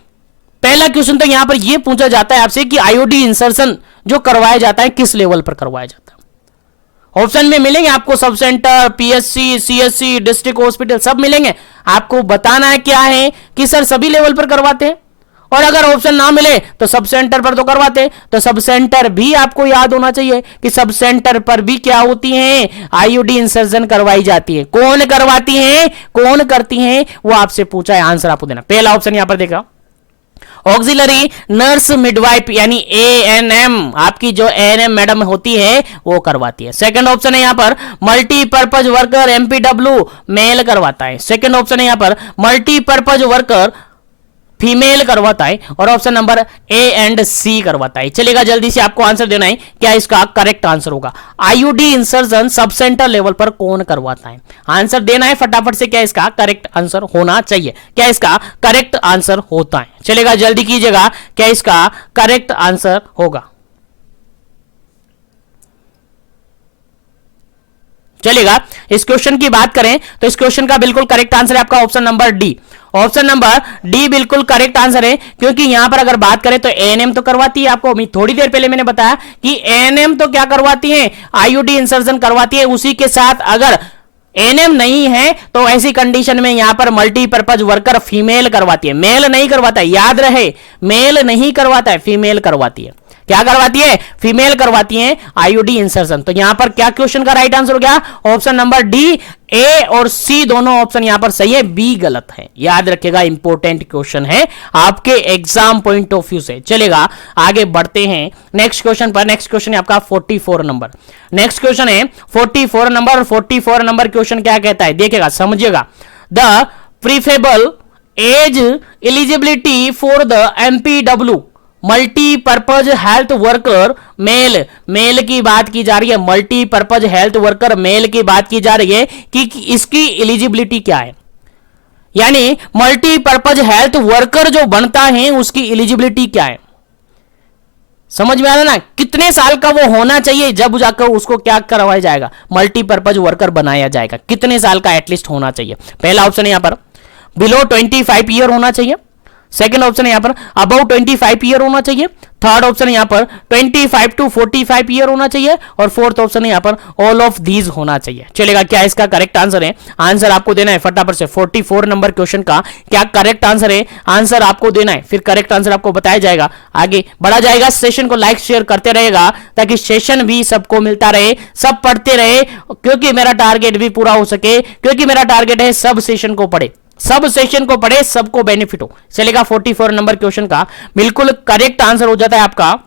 पहला क्वेश्चन तो यहां पर यह पूछा जाता है आपसे कि आईयूडी इंसर्शन जो करवाया जाता है किस लेवल पर करवाया जाता है। ऑप्शन में मिलेंगे आपको sub centre, PSC, CSC, district hospital, सब मिलेंगे। आपको बताना है क्या है कि सर सभी लेवल पर करवाते हैं, और अगर ऑप्शन ना मिले तो सब सेंटर पर तो करवाते, तो सब सेंटर भी आपको याद होना चाहिए कि सब सेंटर पर भी क्या होती हैं, आईयूडी इंसर्जन करवाई जाती है। कौन करवाती हैं, कौन करती हैं, वो आपसे पूछा है, आंसर आपको देना। पहला ऑप्शन यहां पर देखा, ऑक्सिलरी नर्स मिडवाइफ यानी एएनएम, आपकी जो एएनएम मैडम होती है वो करवाती है। सेकंड ऑप्शन है यहां पर मल्टीपर्पज वर्कर एमपीडब्ल्यू, मेल करवाता है। सेकंड ऑप्शन है यहां पर मल्टीपर्पज वर्कर फीमेल करवाता है, और ऑप्शन नंबर ए एंड सी करवाता है। चलेगा, जल्दी से आपको आंसर देना है, क्या इसका करेक्ट आंसर होगा, आईयूडी इंसर्जन सब सेंटर लेवल पर कौन करवाता है, आंसर देना है फटाफट से, क्या इसका करेक्ट आंसर होना चाहिए, क्या इसका करेक्ट आंसर होता है। चलेगा, जल्दी कीजिएगा, क्या इसका करेक्ट आंसर होगा। चलेगा, इस क्वेश्चन की बात करें तो इस क्वेश्चन का बिल्कुल करेक्ट आंसर है आपका option number D. Option number D बिल्कुल करेक्ट आंसर है, क्योंकि यहां पर अगर बात करें तो एएनएम तो करवाती है, आपको थोड़ी देर पहले मैंने बताया कि एएनएम तो क्या करवाती है, आईयूडी इंसर्जन करवाती है। उसी के साथ अगर एएनएम नहीं है तो ऐसी कंडीशन में यहां पर मल्टीपर्पज वर्कर फीमेल करवाती है, मेल नहीं करवाता है, याद रहे, मेल नहीं करवाता है, फीमेल करवाती है। क्या करवाती है, फीमेल करवाती है आईयूडी इंसर्शन। तो यहां पर क्या क्वेश्चन का राइट आंसर हो गया, ऑप्शन नंबर डी। ए और सी दोनों ऑप्शन यहां पर सही है, बी गलत है, याद रखिएगा, इंपॉर्टेंट क्वेश्चन है आपके एग्जाम पॉइंट ऑफ व्यू से। चलेगा, आगे बढ़ते हैं नेक्स्ट क्वेश्चन पर। नेक्स्ट क्वेश्चन है आपका 44 नंबर। नेक्स्ट क्वेश्चन है 44 नंबर, और 44 नंबर क्वेश्चन क्या कहता है, देखिएगा, समझिएगा, the preferable age eligibility for the MPW multipurpose health worker male, male की बात की जा रही है, मल्टीपर्पज हेल्थ वर्कर मेल की बात की जा रही है कि इसकी एलिजिबिलिटी क्या है, यानी मल्टीपर्पज हेल्थ वर्कर जो बनता है उसकी एलिजिबिलिटी क्या है। समझ में आ रहा ना, कितने साल का वो होना चाहिए जब जाकर उसको क्या करवाया जाएगा, मल्टीपर्पज वर्कर बनाया जाएगा, कितने साल का एटलीस्ट होना चाहिए। पहला ऑप्शन है यहां पर बिलो 25 ईयर होना चाहिए। सेकंड ऑप्शन है यहां पर अबाउट 25 ईयर होना चाहिए। थर्ड ऑप्शन है यहां पर 25 टू 45 ईयर होना चाहिए, और फोर्थ ऑप्शन है यहां पर ऑल ऑफ दीज होना चाहिए। चलेगा, क्या इसका करेक्ट आंसर है, आंसर आपको देना है फटाफट से। 44 नंबर क्वेश्चन का क्या करेक्ट आंसर है, आंसर आपको देना है, फिर करेक्ट आंसर आपको बताया जाएगा, आगे बढ़ा जाएगा। सेशन को लाइक शेयर करते रहेगा ताकि सेशन भी सबको मिलता रहे, सब पढ़ते रहे, क्योंकि मेरा टारगेट भी पूरा हो सके, क्योंकि मेरा टारगेट है सब सेशन को पढ़े, सब सेशन को पढ़े, सबको बेनिफिट हो। चलेगा, 44 नंबर क्वेश्चन का बिल्कुल करेक्ट आंसर हो जाता है आपका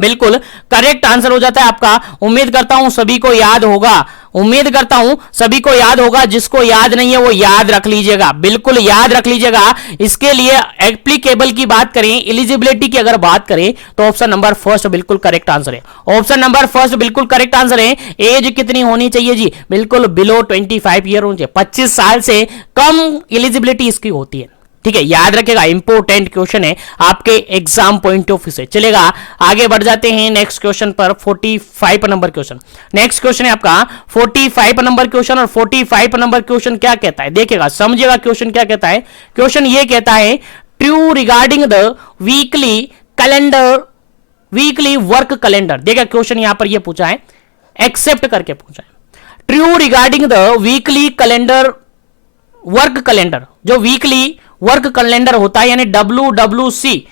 बिल्कुल करेक्ट आंसर हो जाता है आपका। उम्मीद करता हूं सभी को याद होगा, उम्मीद करता हूं सभी को याद होगा। जिसको याद नहीं है वो याद रख लीजिएगा, बिल्कुल याद रख लीजिएगा। इसके लिए एप्लीकेबल की बात करें, एलिजिबिलिटी की अगर बात करें तो ऑप्शन नंबर फर्स्ट बिल्कुल करेक्ट आंसर है। ऑप्शन नंबर फर्स्ट बिल्कुल करेक्ट आंसर है। एज कितनी होनी चाहिए जी? बिल्कुल बिलो 25 ईयर होनी चाहिए, 25 साल से कम एलिजिबिलिटी इसकी होती है। ठीक है, याद रखेगा, इंपोर्टेंट क्वेश्चन है आपके एग्जाम पॉइंट ऑफ व्यू से। चलेगा, आगे बढ़ जाते हैं नेक्स्ट क्वेश्चन पर। 45 नंबर क्वेश्चन, नेक्स्ट क्वेश्चन है आपका 45 नंबर क्वेश्चन। और 45 नंबर क्वेश्चन क्या कहता है, देखिएगा, समझिएगा क्वेश्चन क्या कहता है। क्वेश्चन ये कहता है, true regarding the weekly calendar, weekly work calendar. देखिए क्वेश्चन यहां पर ये पूछा है, एक्सेप्ट करके पूछा है। True regarding the weekly calendar, work calendar, जो वीकली वर्क कैलेंडर होता है, यानी WWC,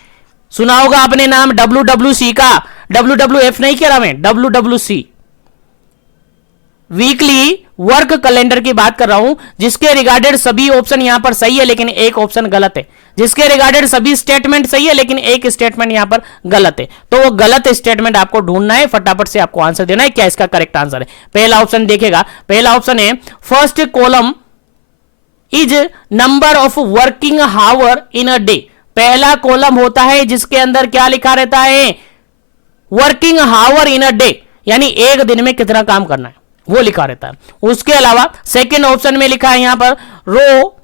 सुना होगा आपने नाम WWC का, WWF नहीं कह रहा मैं, WWC, वीकली वर्क कैलेंडर की बात कर रहा हूं, जिसके रिगार्डेड सभी ऑप्शन यहां पर सही है लेकिन एक ऑप्शन गलत है। जिसके रिगार्डेड सभी स्टेटमेंट सही है लेकिन एक स्टेटमेंट यहां पर गलत है। तो वो गलत स्टेटमेंट आपको ढूंढना है, फटाफट से आपको आंसर देना है क्या इसका करेक्ट आंसर है। पहला ऑप्शन देखेगा, पहला ऑप्शन है first column is number of working hour in a day. पहला कॉलम होता है जिसके अंदर क्या लिखा रहता है, working hour in a day, यानी एक दिन में कितना काम करना है वो लिखा रहता है। उसके अलावा सेकंड ऑप्शन में लिखा है यहां पर, row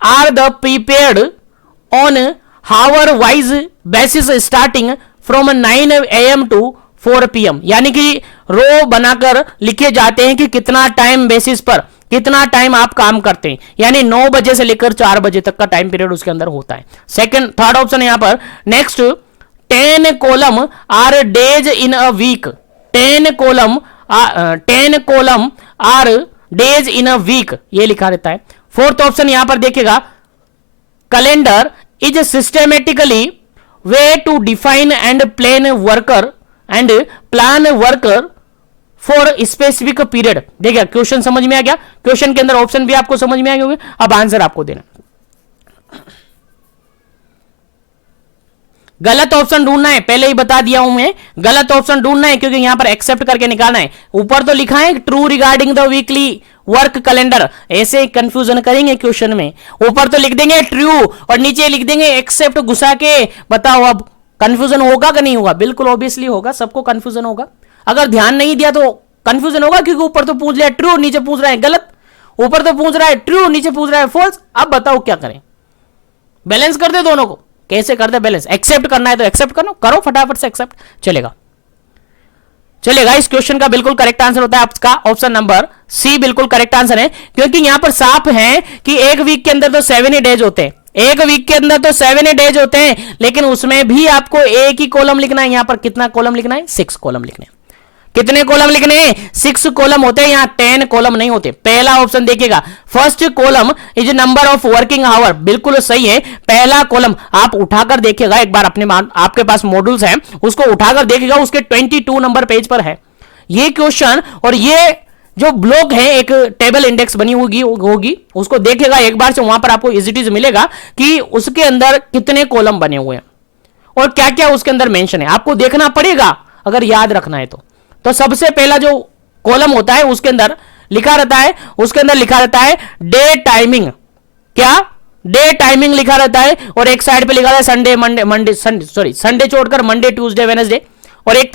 are the prepared on hour wise basis starting from 9 AM to 4 PM, यानी कि रो बनाकर लिखे जाते हैं कि कितना टाइम बेसिस पर, कितना टाइम आप काम करते हैं, यानी 9 बजे से लेकर 4 बजे तक का टाइम पीरियड उसके अंदर होता है। सेकंड, थर्ड ऑप्शन यहां पर next, 10 column are days in a week, 10 column are days in a week, ये लिखा रहता है। फोर्थ ऑप्शन यहां पर देखिएगा, calendar is systematically way to define and plan worker for specific period. देखिए क्वेश्चन समझ में आ गया, क्वेश्चन के अंदर ऑप्शन भी आपको समझ में आ गए, अब आंसर आपको देना। गलत ऑप्शन ढूंढना है, पहले ही बता दिया हूं मैं, गलत ऑप्शन ढूंढना है क्योंकि यहां पर एक्सेप्ट करके निकालना है। ऊपर तो लिखा है true regarding the weekly work calendar, ऐसे कंफ्यूजन करेंगे क्वेश्चन में। ऊपर तो लिख देंगे ट्रू और नीचे लिख देंगे एक्सेप्ट घुसा के। बताओ अब कंफ्यूजन होगा कि नहीं होगा? बिल्कुल ऑब्वियसली होगा, सबको कंफ्यूजन होगा। अगर ध्यान नहीं दिया तो कंफ्यूजन होगा, क्योंकि ऊपर तो पूछ लिया ट्रू, नीचे पूछ रहा है गलत, ऊपर तो पूछ रहा है ट्रू, नीचे पूछ रहा है फॉल्स। अब बताओ क्या करें, बैलेंस कर दे दोनों को, कैसे कर दे बैलेंस? एक्सेप्ट करना है तो एक्सेप्ट करो फटाफट से एक्सेप्ट, चलेगा। इस क्वेश्चन का बिल्कुल करेक्ट आंसर होता है आपका ऑप्शन नंबर सी, बिल्कुल करेक्ट आंसर है, क्योंकि यहां पर साफ है कि एक वीक के अंदर तो 7 ही डेज होते हैं, एक वीक के अंदर तो 7 ही डेज होते हैं, लेकिन उसमें भी आपको एक ही कॉलम लिखना है। यहां पर कितना कॉलम लिखना है? 6 कॉलम लिखने हैं। कितने कॉलम लिखने हैं? 6 कॉलम होते हैं, यहां 10 कॉलम नहीं होते। पहला ऑप्शन देखिएगा, first column is number of working hour, बिल्कुल सही है। पहला कॉलम आप उठाकर देखिएगा एक बार, अपने आपके पास मॉड्यूल्स हैं उसको उठाकर देखिएगा, उसके 22 नंबर पेज पर है ये क्वेश्चन। और ये जो ब्लॉक है, एक टेबल इंडेक्स बनी होगी उसको देखिएगा एक बार से, वहां पर आपको इजिटीज मिलेगा कि उसके अंदर कितने कॉलम बने हुए हैं और क्या क्या उसके अंदर मेंशन है, आपको देखना पड़ेगा अगर याद रखना है तो सबसे पहला जो कॉलम होता है उसके अंदर लिखा रहता है, डे टाइमिंग, क्या डे टाइमिंग लिखा रहता है, और एक साइड पे लिखा रहता है संडे छोड़कर मंडे ट्यूसडे वेडनेसडे, और एक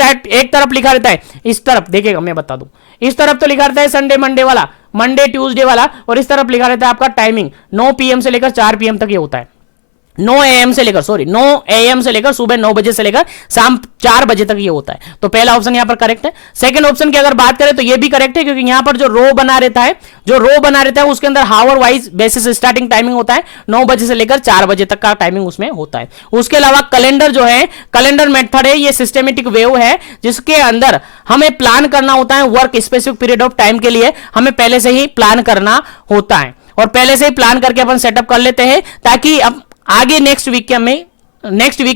तरफ लिखा रहता है, इस तरफ देखिएगा मैं बता दूं, इस तरफ तो लिखा रहता है संडे मंडे वाला, मंडे ट्यूसडे वाला, और इस तरफ लिखा रहता है आपका टाइमिंग 9 PM से लेकर 4 PM तक ये होता है। 9 AM से लेकर सुबह 9 बजे से लेकर शाम 4 बजे तक ये होता है। तो पहला ऑप्शन यहां पर करेक्ट है। सेकंड ऑप्शन की अगर बात करें तो ये भी करेक्ट है, क्योंकि यहां पर जो रो बना रहता है उसके अंदर हावर वाइज बेसिस स्टार्टिंग टाइमिंग होता है, 9 बजे से लेकर 4 बजे तक का टाइमिंग उसमें होता है। उसके अलावा कैलेंडर जो है, कैलेंडर मेथड है, ये सिस्टमेटिक वेव है जिसके अंदर हमें प्लान करना होता है, work specific period of time के लिए हमें पहले से ही प्लान करना होता है, और पहले से ही प्लान करके अपन सेटअप कर लेते हैं ताकि अब आगे नेक्स्ट वीक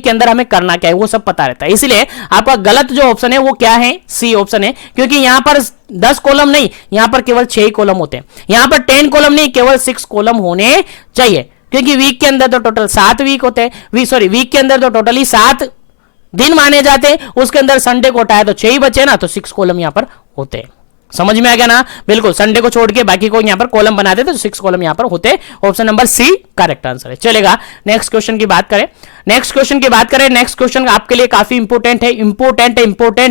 के अंदर हमें करना क्या है वो सब पता रहता है। इसलिए आपका गलत जो ऑप्शन है वो क्या है? सी ऑप्शन है, क्योंकि यहां पर 10 कॉलम नहीं, यहां पर केवल 6 कॉलम होते हैं। यहां पर 10 कॉलम नहीं, केवल 6 कॉलम होने चाहिए, क्योंकि वीक के अंदर तो टोटल 7 वीक होते हैं, वीक के अंदर तो टोटली 7 दिन माने जाते हैं, उसके अंदर संडे को हटाया तो 6 ही बचे ना, तो 6 कॉलम यहां पर होते हैं। समझ में आ गया ना? बिल्कुल, संडे को छोड़ के बाकी को यहां पर कॉलम बनाते तो 6 कॉलम यहां पर होते। Option number C correct answer है। चलेगा, नेक्स्ट क्वेश्चन की बात करें। नेक्स्ट क्वेश्चन आपके लिए काफी इंपोर्टेंट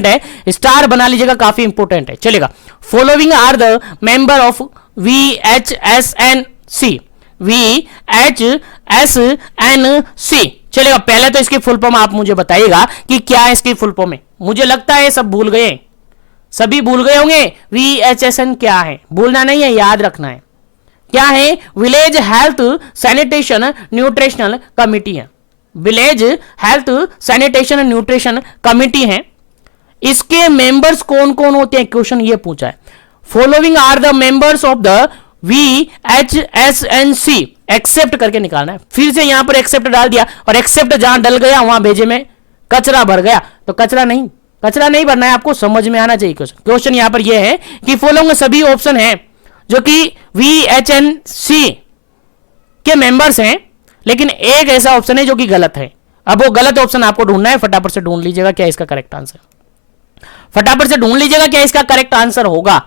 है, स्टार बना लीजिएगा, काफी इंपोर्टेंट है। चलेगा, following are the member of VHSNC। VHSNC। चलेगा, पहले तो इसकी फुल फॉर्म आप मुझे बताइएगा कि क्या है इसकी फुल फॉर्म है। मुझे लगता है सब भूल गए, सभी भूल गए होंगे। VHSN क्या है, भूलना नहीं है, याद रखना है। क्या है? Village health sanitation nutritional committee है। Village health sanitation nutrition committee है। इसके मेंबर्स कौन कौन होते हैं, क्वेश्चन ये पूछा है। Following are the members of the VHSNC। Except करके निकालना है। फिर से यहां पर एक्सेप्ट डाल दिया और एक्सेप्ट जहां डल गया वहां भेजे में कचरा भर गया, तो कचरा नहीं भरना है, आपको समझ में आना चाहिए क्वेश्चन। क्वेश्चन यहां पर यह है कि फॉलोइंग सभी ऑप्शन है जो कि VHSNC के मेंबर्स हैं, लेकिन एक ऐसा ऑप्शन है जो कि गलत है। अब वो गलत ऑप्शन आपको ढूंढना है, फटाफट से ढूंढ लीजिएगा क्या इसका करेक्ट आंसर, फटाफट से ढूंढ लीजिएगा क्या इसका करेक्ट आंसर होगा।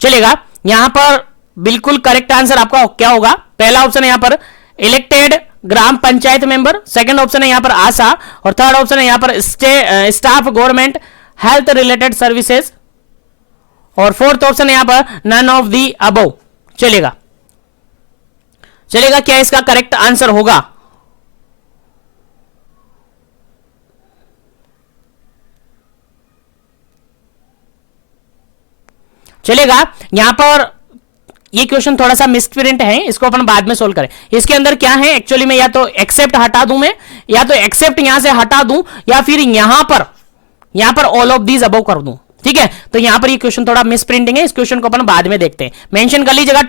चलेगा, यहां पर बिल्कुल करेक्ट आंसर आपका क्या होगा। पहला ऑप्शन है यहां पर इलेक्टेड ग्राम पंचायत मेंबर, सेकंड ऑप्शन है यहां पर आशा, और थर्ड ऑप्शन है यहां पर staff government health related services, और फोर्थ ऑप्शन है यहां पर नन ऑफ दी अबव। चलेगा, क्या इसका करेक्ट आंसर होगा। चलेगा, यहां पर ये क्वेश्चन थोड़ा सा मिसप्रिंट है, इसको अपन बाद में सोल्व करें। इसके अंदर क्या है एक्चुअली में, या तो एक्सेप्ट हटा दूं मैं, या तो एक्सेप्ट यहां से हटा दूं, या फिर यहां पर ऑल ऑफ दीज अबव कर दूं। ठीक है, तो यहां पर ये क्वेश्चन थोड़ा मिसप्रिंटिंग है, इस क्वेश्चन को अपन बाद में देखते हैं। मेंशन कर लीजिएगा,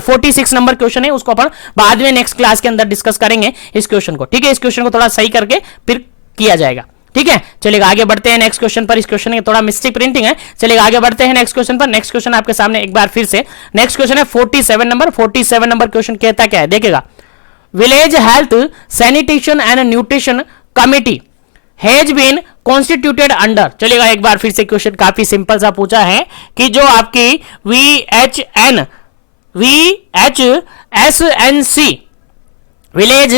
46 नंबर क्वेश्चन है, उसको अपन बाद में नेक्स्ट क्लास के अंदर डिस्कस करेंगे इस क्वेश्चन को। ठीक है, इस क्वेश्चन को थोड़ा सही करके फिर किया जाएगा। ठीक है, चलिए आगे बढ़ते हैं नेक्स्ट क्वेश्चन पर। इस क्वेश्चन में थोड़ा मिस्टेक प्रिंटिंग है, चलिए आगे बढ़ते हैं नेक्स्ट क्वेश्चन पर। नेक्स्ट क्वेश्चन आपके सामने एक बार फिर से, नेक्स्ट क्वेश्चन है 47 नंबर क्वेश्चन कहता क्या है, देखिएगा। Village health sanitation and nutrition committee has been constituted under. चलिएगा, एक बार फिर से क्वेश्चन काफी सिंपल सा पूछा है कि जो आपकी VHSNC village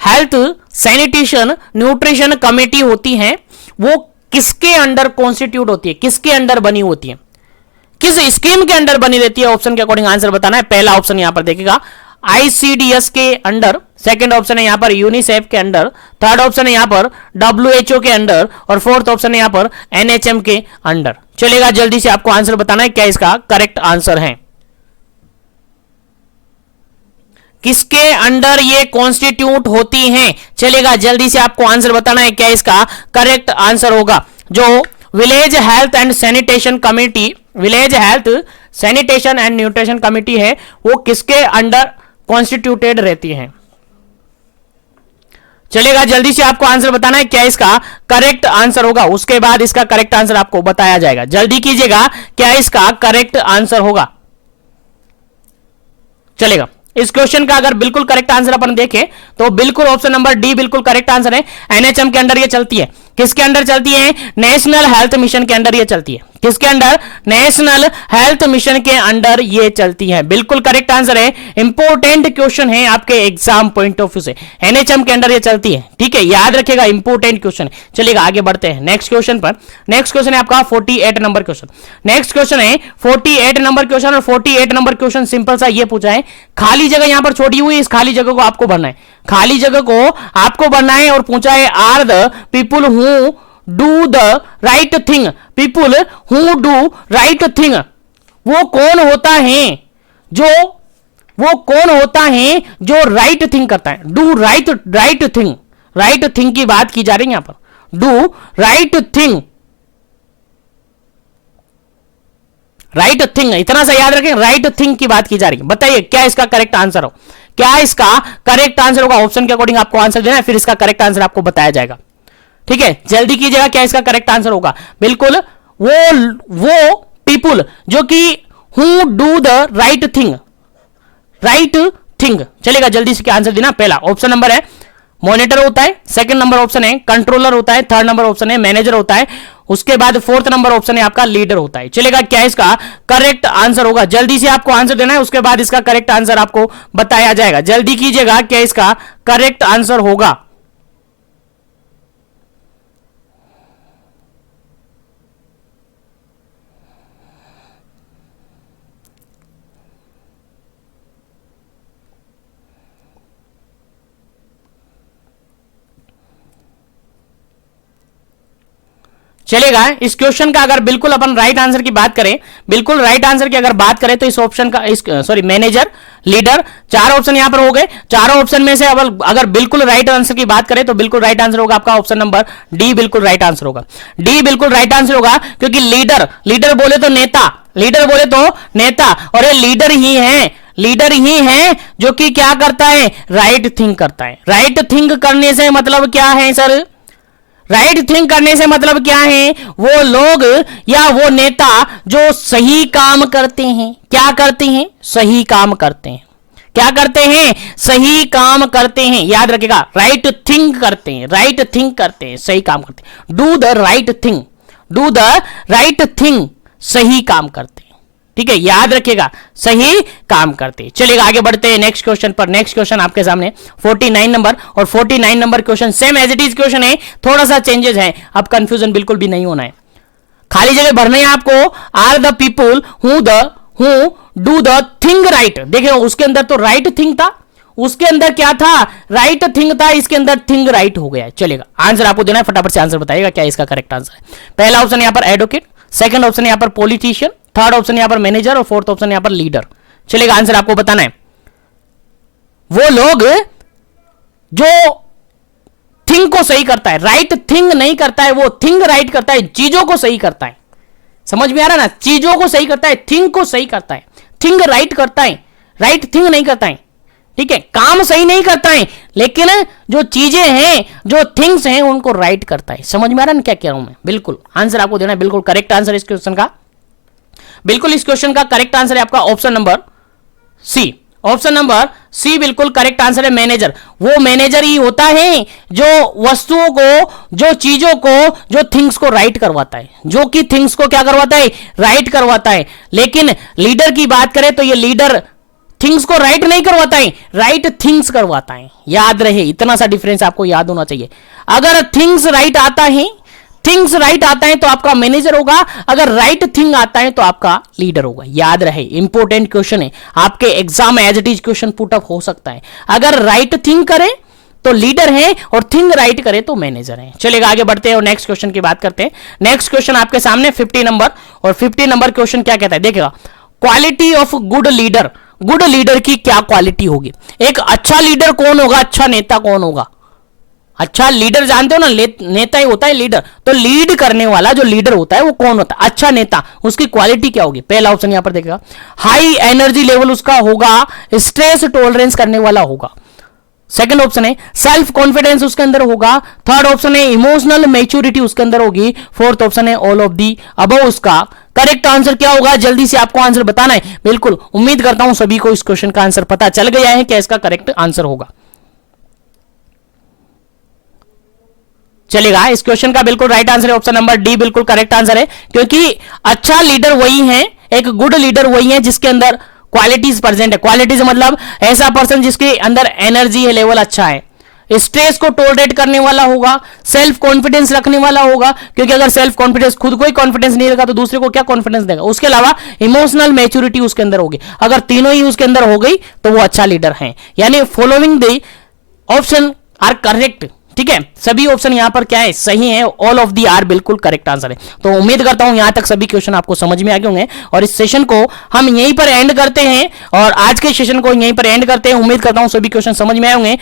health sanitation nutrition committee होती है, वो किसके अंडर कॉन्स्टिट्यूट होती है, किसके अंडर बनी होती है, किस स्कीम के अंडर बनी रहती है। ऑप्शन के अकॉर्डिंग आंसर बताना है। पहला ऑप्शन यहां पर देखिएगा ICDS के अंडर, सेकंड ऑप्शन है यहां पर यूनिसेफ के अंडर, थर्ड ऑप्शन है यहां पर WHO के अंडर, और फोर्थ ऑप्शन है यहां पर NHM के अंडर। चलेगा, जल्दी से आपको आंसर बताना है क्या इसका करेक्ट आंसर है, किसके अंडर ये कॉन्स्टिट्यूट होती हैं। चलेगा, जल्दी से आपको आंसर बताना है क्या इसका करेक्ट आंसर होगा। जो village health and sanitation committee, village health sanitation and nutrition committee है, वो किसके अंडर कॉन्स्टिट्यूटेड रहती है। चलेगा, जल्दी से आपको आंसर बताना है क्या इसका करेक्ट आंसर होगा, उसके बाद इसका करेक्ट आंसर आपको बताया जाएगा। जल्दी कीजिएगा, क्या इसका करेक्ट आंसर होगा। चलेगा, इस क्वेश्चन का अगर बिल्कुल करेक्ट आंसर अपन देखें तो बिल्कुल ऑप्शन नंबर डी बिल्कुल करेक्ट आंसर है। NHM के अंडर ये चलती है, किसके अंडर चलती है, नेशनल हेल्थ मिशन के अंडर ये चलती है, किसके अंडर, नेशनल हेल्थ मिशन के अंडर ये चलती है। बिल्कुल करेक्ट आंसर है, इंपॉर्टेंट क्वेश्चन है आपके एग्जाम पॉइंट ऑफ व्यू से, NHM के अंडर ये चलती है। ठीक है, याद रखिएगा, इंपॉर्टेंट क्वेश्चन है। चलिएगा, आगे बढ़ते हैं नेक्स्ट क्वेश्चन पर। नेक्स्ट क्वेश्चन है आपका 48 नंबर क्वेश्चन। नेक्स्ट क्वेश्चन है 48 नंबर क्वेश्चन, और 48 नंबर क्वेश्चन सिंपल सा ये पूछा है, खाली जगह यहां पर छोड़ी हुई, इस खाली जगह को आपको भरना है, खाली जगह को आपको भरना है, और पूछा है are the people who do the right thing, people who do right thing, वो कौन होता है जो, वो कौन होता है जो राइट थिंग करता है, do right thing, right thing की बात की जा रही है यहां पर, do right thing, right thing, इतना सा याद रखें, राइट थिंग की बात की जा रही है। बताइए क्या इसका करेक्ट आंसर हो, क्या इसका करेक्ट आंसर होगा। ऑप्शन के अकॉर्डिंग आपको आंसर देना है, फिर इसका करेक्ट आंसर आपको बताया जाएगा। ठीक है, जल्दी कीजिएगा, क्या इसका करेक्ट आंसर होगा। बिल्कुल, वो पीपुल जो कि who do the right thing, right thing. चलेगा, जल्दी से क्या आंसर देना। पहला ऑप्शन नंबर है मॉनिटर होता है, सेकंड नंबर ऑप्शन है कंट्रोलर होता है, थर्ड नंबर ऑप्शन है मैनेजर होता है, उसके बाद फोर्थ नंबर ऑप्शन है आपका लीडर होता है। चलेगा, क्या इसका करेक्ट आंसर होगा? जल्दी से आपको आंसर देना है, उसके बाद इसका करेक्ट आंसर आपको बताया जाएगा। जल्दी कीजिएगा, क्या इसका करेक्ट आंसर होगा? चलेगा, इस क्वेश्चन का अगर बिल्कुल अपन राइट आंसर की बात करें, बिल्कुल राइट आंसर की अगर बात करें तो इस ऑप्शन का सॉरी मैनेजर, लीडर, चार ऑप्शन यहां पर हो गए। चारों ऑप्शन में से अगर बिल्कुल राइट आंसर की बात करें तो बिल्कुल राइट आंसर होगा आपका ऑप्शन नंबर डी, बिल्कुल राइट आंसर होगा। डी बिल्कुल राइट आंसर होगा, क्योंकि लीडर, लीडर बोले तो नेता, लीडर बोले तो नेता, और ये लीडर ही है, लीडर ही है जो कि क्या करता है? राइट थिंक करता है। राइट थिंक करने से मतलब क्या है सर? राइट थिंक करने से मतलब क्या है? वो लोग या वो नेता जो सही काम करते हैं। क्या करते हैं? सही काम करते हैं। क्या करते हैं? सही काम करते हैं। याद रखिएगा, राइट थिंक करते हैं, राइट थिंक करते हैं, सही काम करते हैं। Do the right thing, do the right thing, सही काम करते हैं। ठीक है, याद रखिएगा, सही काम करते हैं। चलिएगा, आगे बढ़ते हैं नेक्स्ट क्वेश्चन पर। नेक्स्ट क्वेश्चन आपके सामने 49 नंबर, और 49 number question same as it is question है, थोड़ा सा चेंजेस है। अब कंफ्यूजन बिल्कुल भी नहीं होना है, खाली जगह भरना है आपको। Are the people who do the thing right. देखिए, उसके अंदर तो राइट थिंग था, उसके अंदर क्या था? राइट थिंग था, इसके अंदर थिंग राइट हो गया है। चलेगा, आंसर आपको देना है, फटाफट से आंसर बताइएगा क्या इसका करेक्ट आंसर है। पहला ऑप्शन यहां पर एडवोकेट, सेकंड ऑप्शन यहां पर पॉलिटिशियन, थर्ड ऑप्शन यहां पर मैनेजर, और फोर्थ ऑप्शन यहां पर लीडर। चलेगा, आंसर आपको बताना है। वो लोग जो थिंग को सही करता है, राइट थिंग नहीं करता है, वो थिंग राइट करता है, चीजों को सही करता है। समझ में आ रहा ना? चीजों को सही करता है, थिंग को सही करता है, थिंग राइट करता है, राइट थिंग नहीं करता है। ठीक है, काम सही नहीं करता है, लेकिन जो चीजें हैं, जो थिंग्स हैं, उनको राइट करता है। समझ में आ रहा है क्या कह रहा हूं मैं? बिल्कुल आंसर आपको देना है, बिल्कुल करेक्ट आंसर इस क्वेश्चन का। बिल्कुल इस क्वेश्चन का करेक्ट आंसर है आपका option number C. Option number C बिल्कुल करेक्ट आंसर है, मैनेजर। वो मैनेजर ही होता है जो वस्तुओं को, जो चीजों को, जो थिंग्स को राइट करवाता है, जो कि थिंग्स को क्या करवाता है? राइट करवाता है। लेकिन लीडर की बात करें तो ये लीडर थिंग्स को राइट नहीं करवाता है, राइट थिंग्स करवाता है। याद रहे, इतना सा डिफरेंस आपको याद होना चाहिए। अगर थिंग्स राइट आता है, थिंग्स राइट आता है तो आपका मैनेजर होगा, अगर राइट थिंग आता है तो आपका लीडर होगा। याद रहे, इंपॉर्टेंट क्वेश्चन है, आपके exam as it is question put up हो सकता है। अगर राइट थिंग करे तो लीडर है, और थिंग राइट करे तो मैनेजर है। चलेगा, आगे बढ़ते हैं और नेक्स्ट क्वेश्चन की बात करते हैं। नेक्स्ट क्वेश्चन आपके सामने 50 नंबर, और 50 नंबर क्वेश्चन क्या कहता है? देखिएगा, quality of good leader. Good leader की क्या क्वालिटी होगी? एक अच्छा लीडर कौन होगा? अच्छा नेता कौन होगा? अच्छा लीडर जानते हो ना, नेता ही होता है लीडर। तो लीड करने वाला जो लीडर होता है वो कौन होता है? अच्छा नेता। उसकी क्वालिटी क्या होगी? पहला ऑप्शन यहां पर देखेगा, हाई एनर्जी लेवल उसका होगा, स्ट्रेस टॉलरेंस करने वाला होगा। सेकंड ऑप्शन है सेल्फ कॉन्फिडेंस उसके अंदर होगा। थर्ड ऑप्शन है इमोशनल मैच्योरिटी उसके अंदर होगी। फोर्थ ऑप्शन है ऑल ऑफ दी अबव। उसका करेक्ट आंसर क्या होगा? जल्दी से आपको आंसर बताना है। बिल्कुल उम्मीद करता हूं सभी को इस क्वेश्चन का आंसर पता चल गया है क्या इसका करेक्ट आंसर होगा। चलेगा, इस क्वेश्चन का बिल्कुल राइट आंसर है ऑप्शन नंबर डी, बिल्कुल करेक्ट आंसर है। क्योंकि अच्छा लीडर वही है, एक गुड लीडर वही है जिसके अंदर क्वालिटीज प्रेजेंट है। क्वालिटीज मतलब ऐसा पर्सन जिसके अंदर एनर्जी है, लेवल अच्छा है, स्ट्रेस को टॉलरेट करने वाला होगा, सेल्फ कॉन्फिडेंस रखने वाला होगा। क्योंकि अगर सेल्फ कॉन्फिडेंस, खुद को ही कॉन्फिडेंस नहीं रखा तो दूसरे को क्या कॉन्फिडेंस देगा। उसके अलावा इमोशनल मैच्योरिटी उसके अंदर होगी। अगर तीनों ही उसके अंदर हो गई तो वो अच्छा लीडर है। यानी following the option are correct. ठीक है, सभी ऑप्शन यहां पर क्या है? सही है। ऑल ऑफ दी आर बिल्कुल करेक्ट आंसर है। तो उम्मीद करता हूं यहां तक सभी क्वेश्चन आपको समझ में आ गए होंगे, और इस सेशन को हम यहीं पर एंड करते हैं, और आज के सेशन को यहीं पर एंड करते हैं। उम्मीद करता हूं सभी क्वेश्चन समझ में आए होंगे।